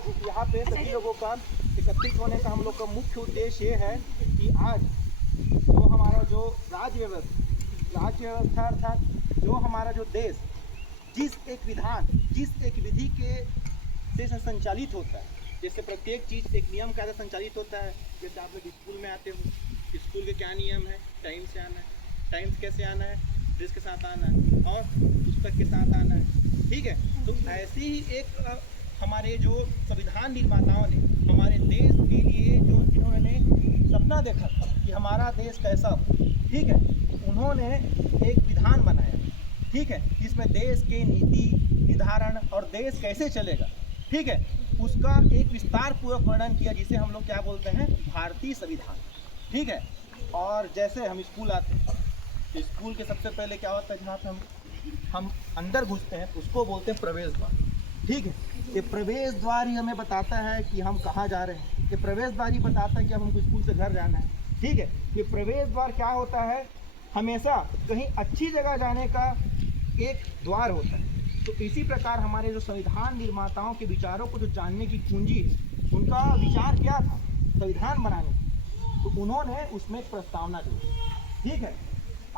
आज यहाँ पे सभी लोगों का एकत्रित होने का हम लोग का मुख्य उद्देश्य ये है कि आज जो हमारा जो राज्य व्यवस्था अर्थात जो हमारा जो देश जिस एक विधान जिस एक विधि के से संचालित होता है, जैसे प्रत्येक चीज़ एक नियम का संचालित होता है। जैसे आप लोग स्कूल में आते हो, स्कूल के क्या नियम है? टाइम से आना है, टाइम से कैसे आना है? ड्रेस के साथ आना है और पुस्तक के साथ आना है, ठीक है। तो ऐसी ही एक हमारे जो संविधान निर्माताओं ने हमारे देश के लिए जो जिन्होंने सपना देखा था कि हमारा देश कैसा हो, ठीक है, उन्होंने एक विधान बनाया, ठीक है, जिसमें देश के नीति निर्धारण और देश कैसे चलेगा, ठीक है, उसका एक विस्तार पूर्वक वर्णन किया, जिसे हम लोग क्या बोलते हैं? भारतीय संविधान, ठीक है। और जैसे हम स्कूल आते हैं तो स्कूल के सबसे पहले क्या होता है, जहाँ पे हम अंदर घुसते हैं उसको बोलते हैं प्रवेश द्वार, ठीक है। ये प्रवेश द्वार ही हमें बताता है कि हम कहाँ जा रहे हैं। ये प्रवेश द्वार ही बताता है कि अब हमको स्कूल से घर जाना है, ठीक है। ये प्रवेश द्वार क्या होता है? हमेशा कहीं अच्छी जगह जाने का एक द्वार होता है। तो इसी प्रकार हमारे जो संविधान निर्माताओं के विचारों को जो जानने की कुंजी है, उनका विचार क्या था संविधान बनाने की, तो उन्होंने उसमें एक प्रस्तावना जोड़ी, ठीक है।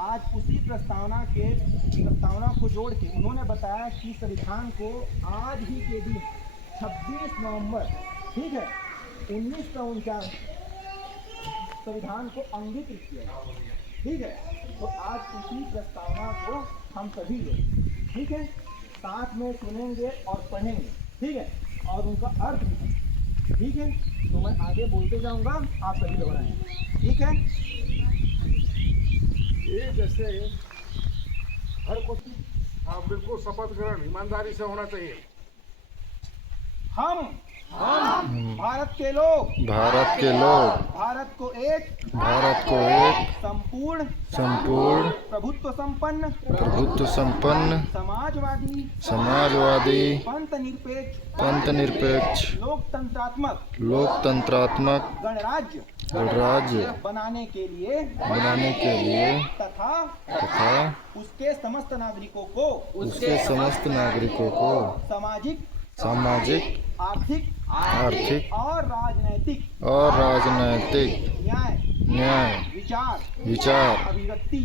आज उसी प्रस्तावना को जोड़ के उन्होंने बताया कि संविधान को आज ही के दिन 26 नवंबर, ठीक है, 1949 संविधान को अंगीकृत किया, ठीक है। तो आज उसी प्रस्तावना को हम सभी लोग, ठीक है, साथ में सुनेंगे और पढ़ेंगे, ठीक है, और उनका अर्थ भी, ठीक है। तो मैं आगे बोलते जाऊंगा, आप सभी दोहराएंगे, ठीक है। ये जैसे हर कुछ बिल्कुल शपथ ग्रहण ईमानदारी से होना चाहिए। हम भारत के लोग भारत को एक संपूर्ण प्रभुत्व संपन्न समाजवादी पंथ निरपेक्ष लोकतंत्रात्मक गणराज्य बनाने के लिए तथा उसके समस्त नागरिकों को सामाजिक आर्थिक और राजनैतिक न्याय विचार अभिव्यक्ति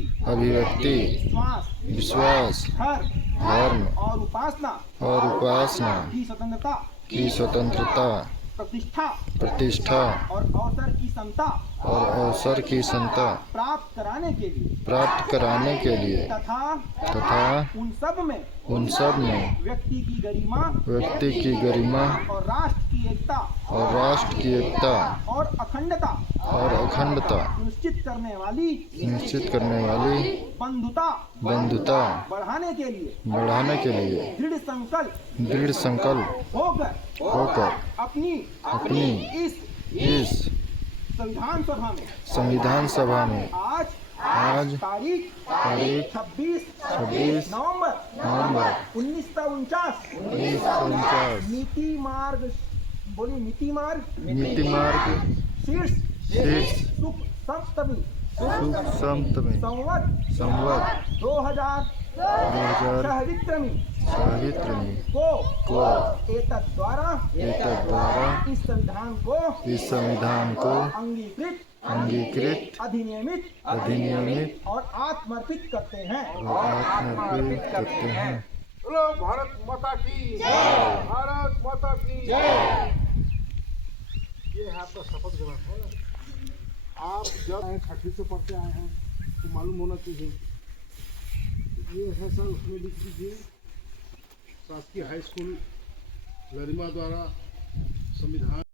विश्वास धर्म और उपासना की स्वतंत्रता प्रतिष्ठा और अवसर की समता प्राप्त कराने के लिए तथा उन सब में व्यक्ति की गरिमा और राष्ट्र की एकता और अखंडता सुनिश्चित करने वाली बंधुता बढ़ाने के लिए दृढ़ संकल्प होकर अपनी इस संविधान सभा में आज तारीख 26 नवंबर 1949 नीति मार्ग शीर्ष सुख सप्तमी संवत 2000 सहवित्रमी को एतद् द्वारा इस संविधान को अंगीकृत अधिनियमित और आत्मर्पित करते हैं। बोलो भारत माता की जय। भारत माता की जय। ये है आपका शपथ ग्रहण है ना। आप जब 6वीं से पढ़ते आए हैं तो मालूम होना चाहिए। ये है सर, उसमें लिख दीजिए शासकीय हाई स्कूल लरिमा द्वारा संविधान